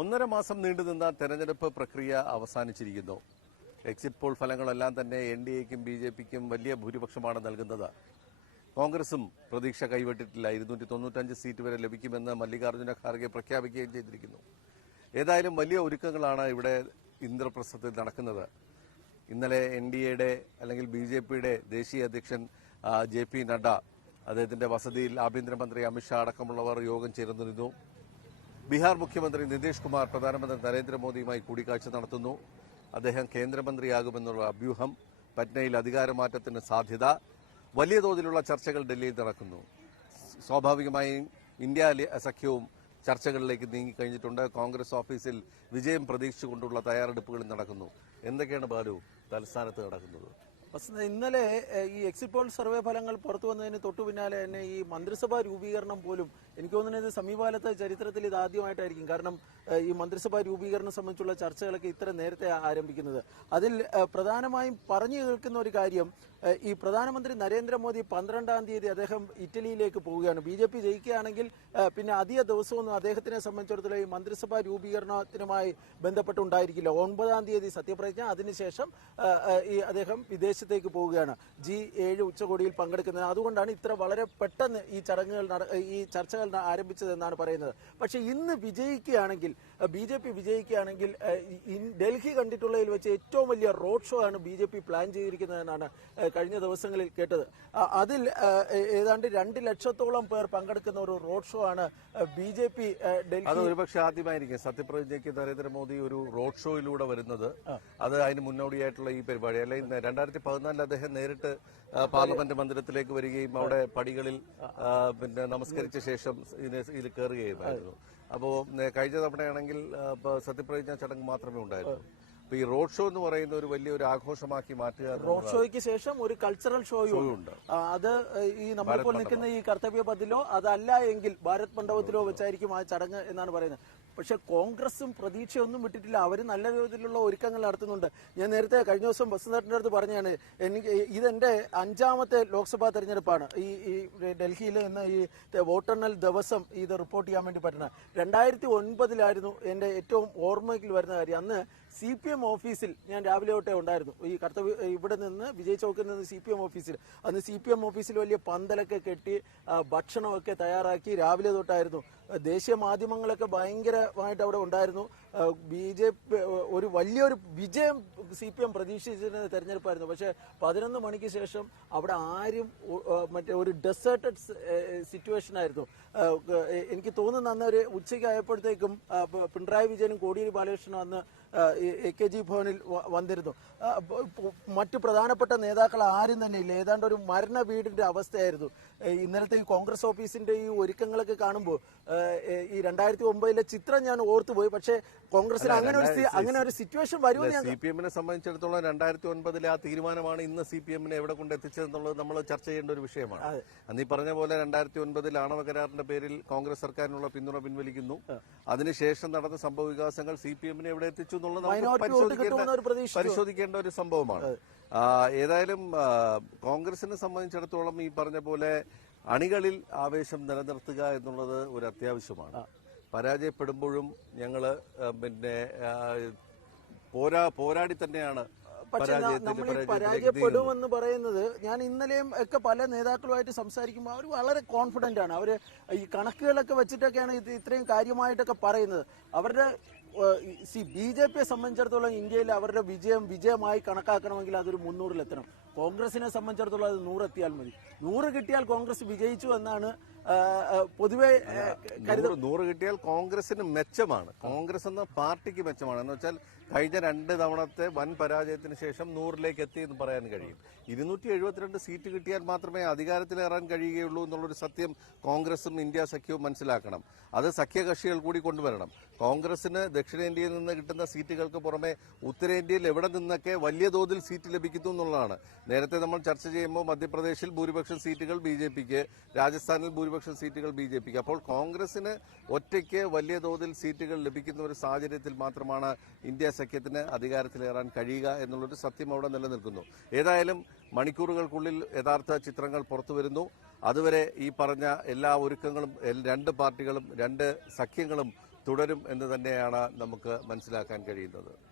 1.5 മാസം നീണ്ടുനിന്ന തെരഞ്ഞെടുപ്പ് പ്രക്രിയ അവസാനിച്ചിരിക്കുന്നു. എക്സിറ്റ് പോൾ ഫലങ്ങളെല്ലാം തന്നെ എൻഡിഎയ്ക്കും ബിജെപിക്കും വലിയ ഭൂരിപക്ഷമാണ് നൽകുന്നത്. കോൺഗ്രസും പ്രതീക്ഷ കൈവിട്ടിട്ടില്ല. 295 സീറ്റ് വരെ ലഭിക്കുമെന്ന് മല്ലികാർജ്ജുന ഖാർഗെ പ്രഖ്യാപിക്കുകയും ചെയ്തിരിക്കുന്നു. ഏതായാലും വലിയ ഒരുക്കങ്ങളാണ് ഇവിടെ ഇന്ദ്രപ്രസ്ഥത്തിൽ നടക്കുന്നത്. ഇന്നലെ എൻഡിഎയുടെ അല്ലെങ്കിൽ ബിജെപിയുടെ ദേശീയ അധ്യക്ഷൻ JP നഡ്ഡ അദ്ദേഹത്തിന്റെ വസതിയിൽ ആഭ്യന്തരമന്ത്രി അമിത്ഷാ അടക്കമുള്ളവർ യോഗം ചേർന്നിരുന്നു. ബീഹാർ മുഖ്യമന്ത്രി നിതീഷ് കുമാർ പ്രധാനമന്ത്രി നരേന്ദ്രമോദിയുമായി കൂടിക്കാഴ്ച നടത്തുന്നു. അദ്ദേഹം കേന്ദ്രമന്ത്രിയാകുമെന്നുള്ള അഭ്യൂഹം, പറ്റ്നയിൽ അധികാരമാറ്റത്തിന് സാധ്യത, വലിയ തോതിലുള്ള ചർച്ചകൾ ഡൽഹിയിൽ നടക്കുന്നു. സ്വാഭാവികമായും ഇന്ത്യ സഖ്യവും ചർച്ചകളിലേക്ക് നീങ്ങിക്കഴിഞ്ഞിട്ടുണ്ട്. കോൺഗ്രസ് ഓഫീസിൽ വിജയം പ്രതീക്ഷിച്ചുകൊണ്ടുള്ള തയ്യാറെടുപ്പുകൾ നടക്കുന്നു. എന്തൊക്കെയാണ് ബാലു തലസ്ഥാനത്ത് നടക്കുന്നത്? ഇന്നലെ ഈ എക്സിറ്റ് പോൾ സർവേ ഫലങ്ങൾ പുറത്തു വന്നതിന് തൊട്ടു പിന്നാലെ തന്നെ ഈ മന്ത്രിസഭാ രൂപീകരണം പോലും എനിക്ക് തോന്നുന്നത് സമീപകാലത്തെ ചരിത്രത്തിൽ ഇത് ആദ്യമായിട്ടായിരിക്കും. കാരണം ഈ മന്ത്രിസഭാ രൂപീകരണം സംബന്ധിച്ചുള്ള ചർച്ചകളൊക്കെ ഇത്ര നേരത്തെ ആരംഭിക്കുന്നത്. അതിൽ പ്രധാനമായും പറഞ്ഞു കേൾക്കുന്ന ഒരു കാര്യം, ഈ പ്രധാനമന്ത്രി നരേന്ദ്രമോദി 12-ാം തീയതി അദ്ദേഹം ഇറ്റലിയിലേക്ക് പോവുകയാണ്. BJP ജയിക്കുകയാണെങ്കിൽ പിന്നെ അധിക ദിവസമൊന്നും അദ്ദേഹത്തിനെ സംബന്ധിച്ചിടത്തോളം ഈ മന്ത്രിസഭാ രൂപീകരണത്തിനുമായി ബന്ധപ്പെട്ടുണ്ടായിരിക്കില്ല. 9-ാം തീയതി സത്യപ്രതിജ്ഞ, അതിനുശേഷം ഈ അദ്ദേഹം വിദേശത്തേക്ക് പോവുകയാണ് G7 ഉച്ചകോടിയിൽ പങ്കെടുക്കുന്നത്. അതുകൊണ്ടാണ് ഇത്ര വളരെ പെട്ടെന്ന് ഈ ചർച്ചകൾ ആരംഭിച്ചതെന്നാണ് പറയുന്നത്. പക്ഷെ ഇന്ന് വിജയിക്കുകയാണെങ്കിൽ, BJP വിജയിക്കുകയാണെങ്കിൽ ഡൽഹി കണ്ടിട്ടുള്ളതിൽ വെച്ച് ഏറ്റവും വലിയ റോഡ് ഷോ ആണ് BJP പ്ലാൻ ചെയ്തിരിക്കുന്നതെന്നാണ് കഴിഞ്ഞ ദിവസങ്ങളിൽ കേട്ടത്. അതിൽ ഏതാണ്ട് 2 ലക്ഷത്തോളം പേർ പങ്കെടുക്കുന്ന ഒരു റോഡ് ഷോ ആണ് BJP ഡൽഹി. അത് ഒരുപക്ഷെ ആദ്യമായിരിക്കും സത്യപ്രതിജ്ഞയ്ക്ക് നരേന്ദ്രമോദി ഒരു റോഡ് ഷോയിലൂടെ വരുന്നത്. അത് അതിന് മുന്നോടിയായിട്ടുള്ള ഈ പരിപാടി അല്ലെങ്കിൽ 2014 അദ്ദേഹം നേരിട്ട് പാർലമെന്റ് മന്ദിരത്തിലേക്ക് വരികയും അവിടെ പടികളിൽ പിന്നെ നമസ്കരിച്ച ശേഷം ഇതിൽ കയറുകയുമായിരുന്നു. അപ്പോ കഴിഞ്ഞ തവണയാണെങ്കിൽ സത്യപ്രതിജ്ഞാ ചടങ്ങ് മാത്രമേ ഉണ്ടായിരുന്നു. അപ്പൊ ഈ റോഡ് ഷോ എന്ന് പറയുന്ന ഒരു വലിയൊരു ആഘോഷമാക്കി മാറ്റുക. റോഡ് ഷോയ്ക്ക് ശേഷം ഒരു കൾച്ചറൽ ഷോയും ഉണ്ട്. അത് ഈ നമ്മളിപ്പോൾ നിൽക്കുന്ന ഈ കർത്തവ്യ പഥിലോ അതല്ല എങ്കിൽ ഭാരത് മണ്ഡപത്തിലോ വെച്ചായിരിക്കും ആ ചടങ്ങ് എന്നാണ് പറയുന്നത്. പക്ഷെ കോൺഗ്രസും പ്രതീക്ഷയൊന്നും വിട്ടിട്ടില്ല. അവർ നല്ല രീതിയിലുള്ള ഒരുക്കങ്ങൾ നടത്തുന്നുണ്ട്. ഞാൻ നേരത്തെ കഴിഞ്ഞ ദിവസം വസുന്ധരന്റെ അടുത്ത് പറഞ്ഞാണ്, ഇതെന്റെ 5ാമത്തെ ലോക്സഭാ തെരഞ്ഞെടുപ്പാണ് ഈ ഡൽഹിയിൽ നിന്ന് ഈ വോട്ടെണ്ണൽ ദിവസം ഇത് റിപ്പോർട്ട് ചെയ്യാൻ വേണ്ടി പറ്റുന്നത്. 2009-ലായിരുന്നു എന്റെ ഏറ്റവും ഓർമ്മയിൽ വരുന്ന കാര്യം. അന്ന് CPM ഓഫീസിൽ ഞാൻ രാവിലെ തൊട്ടേ ഉണ്ടായിരുന്നു. ഈ ഇവിടെ നിന്ന് വിജയ് ചൗക്കിൽ നിന്ന് CPM ഓഫീസിൽ, അന്ന് CPM ഓഫീസിൽ വലിയ പന്തലൊക്കെ കെട്ടി ഭക്ഷണമൊക്കെ തയ്യാറാക്കി രാവിലെ തൊട്ടായിരുന്നു. ദേശീയ മാധ്യമങ്ങളൊക്കെ ഭയങ്കരമായിട്ട് അവിടെ ഉണ്ടായിരുന്നു. BJP ഒരു വലിയൊരു വിജയം CPM പ്രതീക്ഷിച്ചിരുന്ന തെരഞ്ഞെടുപ്പായിരുന്നു. പക്ഷെ 11 മണിക്ക് ശേഷം അവിടെ ആരും മറ്റേ ഒരു ഡെസേർട്ടഡ് സിറ്റുവേഷൻ ആയിരുന്നു. എനിക്ക് തോന്നുന്നു അന്ന് ഒരു ഉച്ചയ്ക്ക് ആയപ്പോഴത്തേക്കും പിണറായി വിജയനും കോടിയേരി ബാലകൃഷ്ണനും അന്ന് AKG ഭവനിൽ വന്നിരുന്നു. മറ്റു പ്രധാനപ്പെട്ട നേതാക്കൾ ആരും തന്നെ ഇല്ല. ഏതാണ്ട് ഒരു മരണ വീടിന്റെ അവസ്ഥയായിരുന്നു. ഇന്നലത്തെ ഈ കോൺഗ്രസ് ഓഫീസിന്റെ ഈ ഒരുക്കങ്ങളൊക്കെ കാണുമ്പോൾ ഈ 2009-ലെ ചിത്രം ഞാൻ ഓർത്തുപോയി. പക്ഷേ കോൺഗ്രസിന് അങ്ങനെ ഒരു സിറ്റുവേഷൻ വരുമെന്ന് CPM-നെ സംബന്ധിച്ചിടത്തോളം 2009-ലെ ആ തീരുമാനമാണ് ഇന്ന് CPM-നെ എവിടെ കൊണ്ട് എത്തിച്ചതെന്നുള്ളത് നമ്മൾ ചർച്ച ചെയ്യേണ്ട ഒരു വിഷയമാണ്. അന്ന് ഈ പറഞ്ഞ പോലെ 2009-ൽ ആണവ കരാറിന്റെ പേരിൽ കോൺഗ്രസ് സർക്കാരിനുള്ള പിന്തുണ പിൻവലിക്കുന്നു. അതിനുശേഷം നടന്ന സംഭവ വികാസങ്ങൾ CPM-നെ എവിടെ എത്തിച്ചു എന്നുള്ളത് പരിശോധിക്കേണ്ട ഒരു സംഭവമാണ്. ഏതായാലും കോൺഗ്രസിനെ സംബന്ധിച്ചിടത്തോളം ഈ പറഞ്ഞ പോലെ അണികളിൽ ആവേശം നിലനിർത്തുക എന്നുള്ളത് ഒരു അത്യാവശ്യമാണ്. പരാജയപ്പെടുമ്പോഴും ഞങ്ങള് പിന്നെ പോരാടി തന്നെയാണ്. പക്ഷെ നമ്മൾ പരാജയപ്പെടുമെന്ന് പറയുന്നത്, ഞാൻ ഇന്നലെയും ഒക്കെ പല നേതാക്കളുമായിട്ട് സംസാരിക്കുമ്പോൾ അവർ വളരെ കോൺഫിഡന്റ് ആണ്. അവര് ഈ കണക്കുകളൊക്കെ വെച്ചിട്ടൊക്കെയാണ് ഇത്രയും കാര്യമായിട്ടൊക്കെ പറയുന്നത്. അവരുടെ BJPയെ സംബന്ധിച്ചിടത്തോളം ഇന്ത്യയിൽ അവരുടെ വിജയമായി കണക്കാക്കണമെങ്കിൽ അതൊരു 300-ലെത്തണം. കോൺഗ്രസിനെ സംബന്ധിച്ചിടത്തോളം അത് 100 എത്തിയാൽ മതി. 100 കിട്ടിയാൽ കോൺഗ്രസ് വിജയിച്ചു എന്നാണ് പൊതുവെ 100 കിട്ടിയാൽ കോൺഗ്രസിന് മെച്ചമാണ്. കോൺഗ്രസ് എന്ന പാർട്ടിക്ക് മെച്ചമാണ്. എന്ന് വെച്ചാൽ കഴിഞ്ഞ 2 തവണത്തെ വൻ പരാജയത്തിന് ശേഷം 100-ലേക്ക് എത്തി എന്ന് പറയാൻ കഴിയും. 272 സീറ്റ് കിട്ടിയാൽ മാത്രമേ അധികാരത്തിലേറാൻ കഴിയുകയുള്ളൂ എന്നുള്ളൊരു സത്യം കോൺഗ്രസും ഇന്ത്യ സഖ്യവും മനസ്സിലാക്കണം. അത് സഖ്യകക്ഷികൾ കൂടി കൊണ്ടുവരണം. കോൺഗ്രസിന് ദക്ഷിണേന്ത്യയിൽ നിന്ന് കിട്ടുന്ന സീറ്റുകൾക്ക് പുറമെ ഉത്തരേന്ത്യയിൽ എവിടെ നിന്നൊക്കെ വലിയ തോതിൽ സീറ്റ് ലഭിക്കുന്നു എന്നുള്ളതാണ്. നേരത്തെ നമ്മൾ ചർച്ച ചെയ്യുമ്പോൾ മധ്യപ്രദേശിൽ ഭൂരിപക്ഷം സീറ്റുകൾ BJPക്ക്, രാജസ്ഥാനിൽ ഭൂരിപക്ഷം സീറ്റുകൾ BJPക്ക്. അപ്പോൾ കോൺഗ്രസിന് ഒറ്റയ്ക്ക് വലിയ തോതിൽ സീറ്റുകൾ ലഭിക്കുന്ന ഒരു സാഹചര്യത്തിൽ മാത്രമാണ് ഇന്ത്യ സഖ്യത്തിന് അധികാരത്തിലേറാൻ കഴിയുക എന്നുള്ളൊരു സത്യം അവിടെ നിലനിൽക്കുന്നു. ഏതായാലും മണിക്കൂറുകൾക്കുള്ളിൽ യഥാർത്ഥ ചിത്രങ്ങൾ പുറത്തുവരുന്നു. അതുവരെ ഈ പറഞ്ഞ എല്ലാ ഒരുക്കങ്ങളും 2 പാർട്ടികളും 2 സഖ്യങ്ങളും തുടരും എന്ന് തന്നെയാണ് നമുക്ക് മനസ്സിലാക്കാൻ കഴിയുന്നത്.